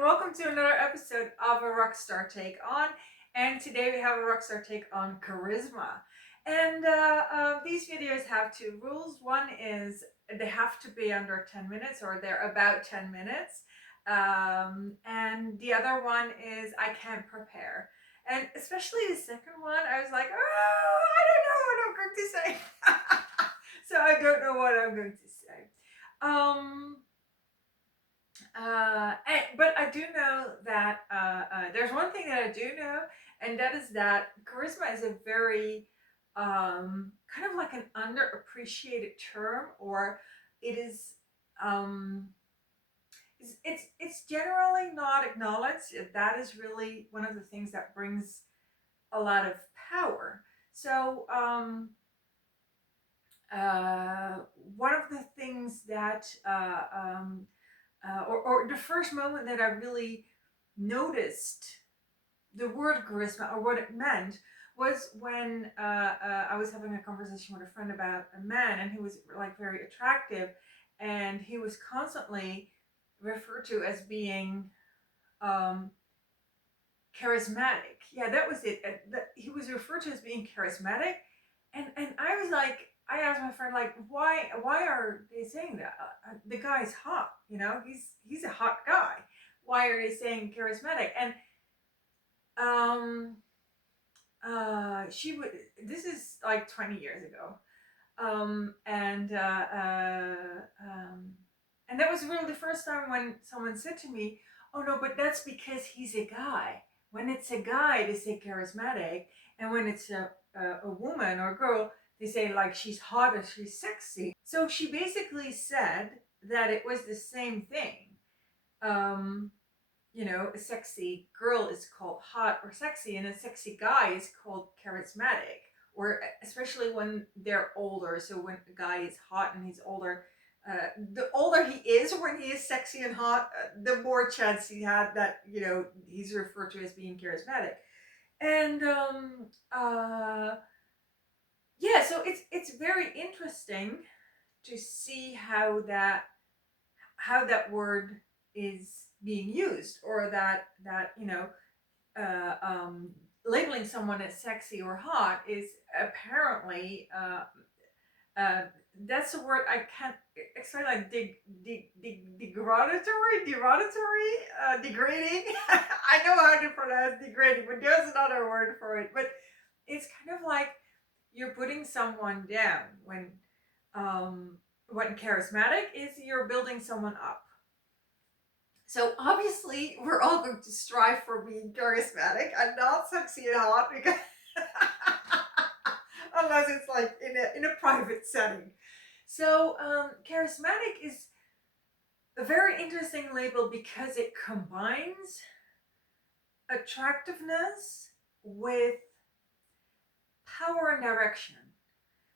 and welcome to another episode of a Rockstar Take On. And today we have a Rockstar Take on charisma. And these videos have two rules. One is they have to be under 10 minutes, or they're about 10 minutes. And the other one is I can't prepare. And especially the second one, I was like, oh, I don't know what I'm going to say. So I don't know what I'm going to say. But I do know that there's one thing that I do know, and that is that charisma is a very kind of like an underappreciated term, or it is it's generally not acknowledged. That is really one of the things that brings a lot of power. So uh, one of the things that or the first moment that I really noticed the word charisma or what it meant was when I was having a conversation with a friend about a man, and he was like very attractive, and he was constantly referred to as being um, charismatic. Yeah, that was it. He was referred to as being charismatic, and I was like, I asked my friend like, why are they saying that? The guy's hot, he's a hot guy. Why are they saying charismatic? And um, she would. This is like 20 years ago, um, and uh, uh, um, and that was really the first time when someone said to me, "Oh no, but that's because he's a guy." When it's a guy, they say charismatic, and when it's a woman or a girl, they say like she's hot or she's sexy. So she basically said that it was the same thing. Um, a sexy girl is called hot or sexy, and a sexy guy is called charismatic. Or especially when they're older. So when a guy is hot and he's older, the older he is when he is sexy and hot, the more chance he had that he's referred to as being charismatic. And yeah, so it's very interesting to see how that word is being used, or that labeling someone as sexy or hot is apparently uh, that's a word I can't explain, like derogatory, degrading. I know how to pronounce degrading, but there's another word for it. But it's kind of like you're putting someone down um, when charismatic is you're building someone up. So obviously, we're all going to strive for being charismatic and not sexy and hot, because unless it's like in a private setting. So charismatic is a very interesting label because it combines attractiveness with power and direction.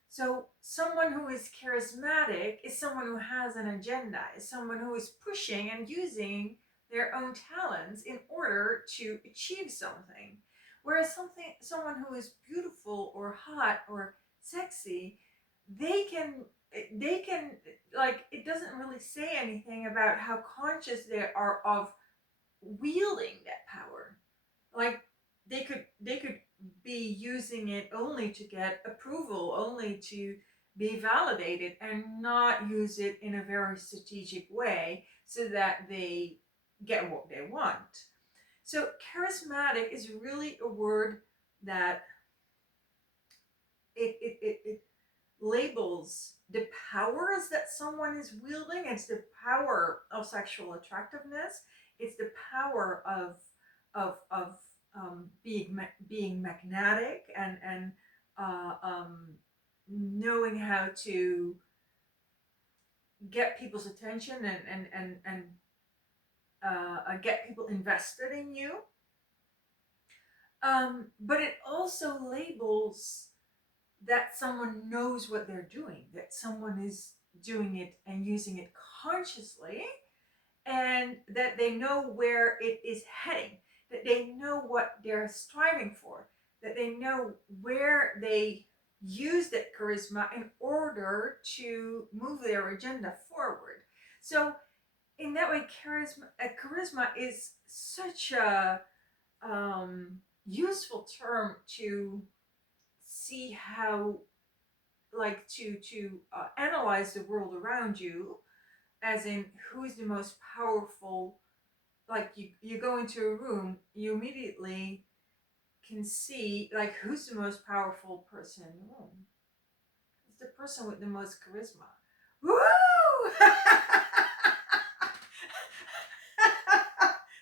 So someone who is charismatic is someone who has an agenda, is someone who is pushing and using their own talents in order to achieve something. Whereas someone who is beautiful or hot or sexy, they can they can, like, it doesn't really say anything about how conscious they are of wielding that power. Like, they could be using it only to get approval, only to be validated, and not use it in a very strategic way so that they get what they want. So charismatic is really a word that it labels the powers that someone is wielding. It's the power of sexual attractiveness. It's the power of being magnetic, and knowing how to get people's attention, and get people invested in you. But it also labels that someone knows what they're doing, that someone is doing it and using it consciously, and that they know where it is heading, that they know what they're striving for, that they know where they use that charisma in order to move their agenda forward. So in that way, charisma is such a useful term to see how, like, to analyze the world around you, as in who's the most powerful. Like, you go into a room, you immediately can see, like, who's the most powerful person in the room. It's the person with the most charisma. Woo!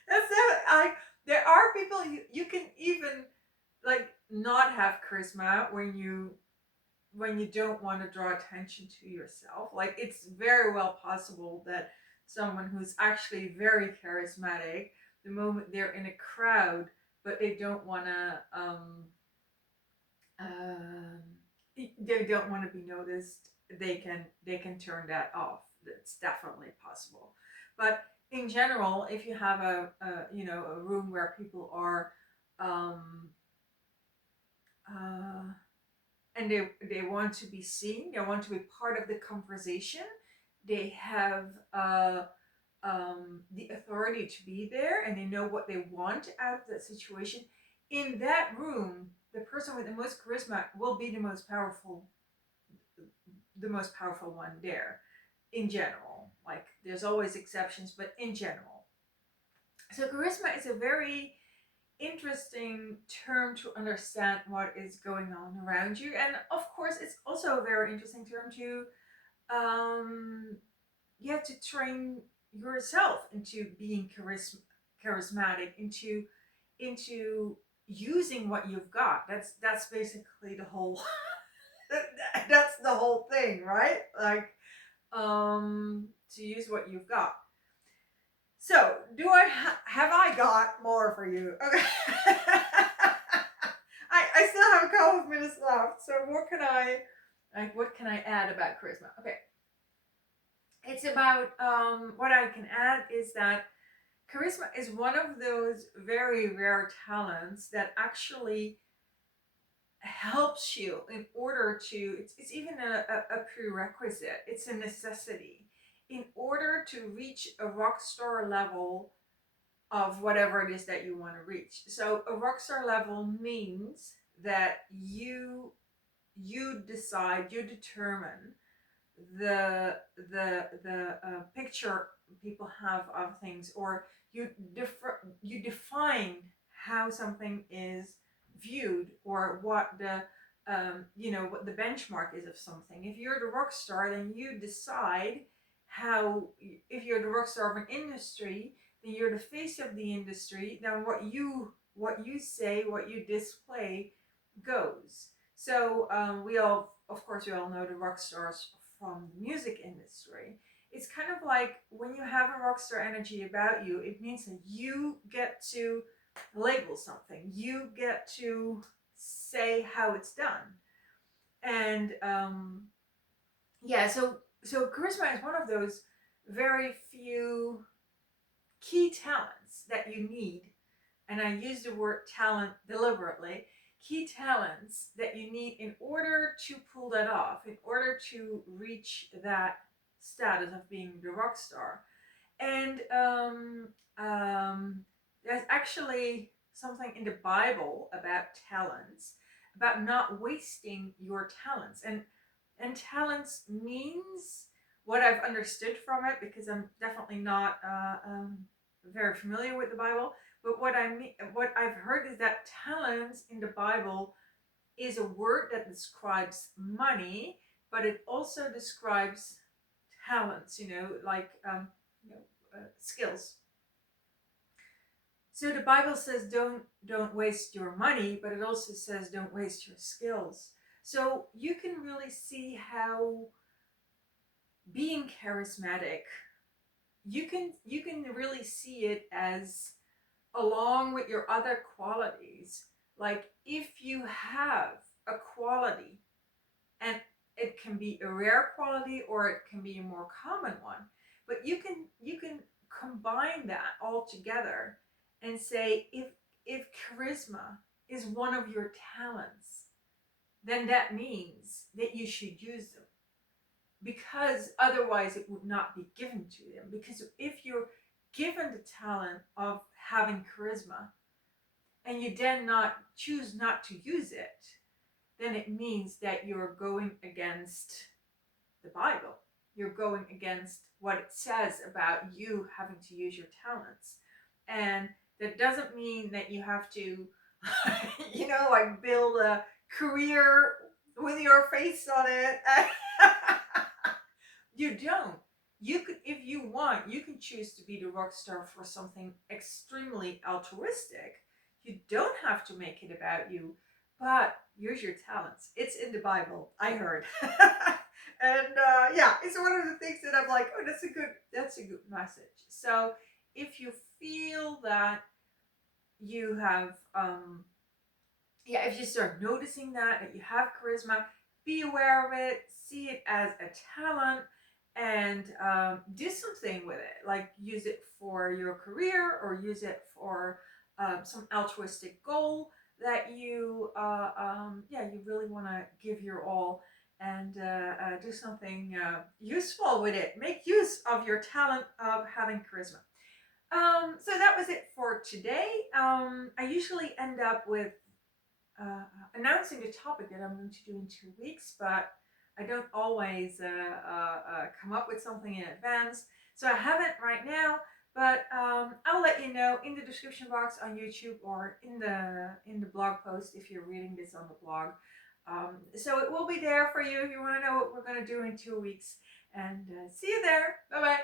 That's it. There are people you can even, like, not have charisma when you don't want to draw attention to yourself. Like, it's very well possible that someone who's actually very charismatic, the moment they're in a crowd, but they don't want to um, they don't want to be noticed, they can turn that off. That's definitely possible. But in general, if you have a room where people are um, uh, and they want to be seen, they want to be part of the conversation, they have the authority to be there, and they know what they want out of that situation. In that room, the person with the most charisma will be the most powerful one there, in general. Like, there's always exceptions, but in general. So charisma is a very interesting term to understand what is going on around you, and of course it's also a very interesting term to um to train yourself into being charismatic, into using what you've got. That's basically the whole that's the whole thing, right? Like, to use what you've got. So, do have I got more for you? Okay. I still have a couple of minutes left. So, what can I add about charisma? Okay. It's about what I can add is that charisma is one of those very rare talents that actually helps you in order to, it's even a prerequisite, it's a necessity in order to reach a rock star level of whatever it is that you want to reach. So a rock star level means that you determine the picture people have of things, or you define how something is viewed, or what the benchmark is of something. If you're the rock star, then you decide how. If you're the rock star of an industry, then you're the face of the industry. Then what you say, what you display, goes. So we all know the rock stars from the music industry. It's kind of like when you have a rock star energy about you, it means that you get to label something. You get to say how it's done. And so charisma is one of those very few key talents that you need, and I use the word talent deliberately, key talents that you need in order to pull that off, in order to reach that status of being the rock star. And there's actually something in the Bible about talents, about not wasting your talents. And talents means, what I've understood from it, because I'm definitely not very familiar with the Bible, but what I've heard is that talents in the Bible is a word that describes money, but it also describes talents. Like skills. So the Bible says don't waste your money, but it also says don't waste your skills. So you can really see how being charismatic, you can really see it as, along with your other qualities. Like, if you have a quality, and it can be a rare quality or it can be a more common one, but you can combine that all together and say, if charisma is one of your talents, then that means that you should use them. because otherwise it would not be given to them. Because if you're given the talent of having charisma and you then not choose not to use it, then it means that you're going against the Bible. You're going against what it says about you having to use your talents. And that doesn't mean that you have to, like build a career with your face on it. You don't. You could, if you want, you can choose to be the rock star for something extremely altruistic. You don't have to make it about you, but use your talents. It's in the Bible. I heard, and yeah, it's one of the things that I'm like, oh, that's a good message. So if you feel that you have, yeah, if you start noticing that you have charisma, be aware of it, see it as a talent, and do something with it. Like use it for your career or use it for some altruistic goal that you really want to give your all, and do something useful with it. Make use of your talent of having charisma. So that was it for today. I usually end up with announcing the topic that I'm going to do in 2 weeks, but I don't always come up with something in advance. So I haven't right now, but I'll let you know in the description box on YouTube or in the blog post if you're reading this on the blog. So it will be there for you if you want to know what we're going to do in 2 weeks. And see you there. Bye bye.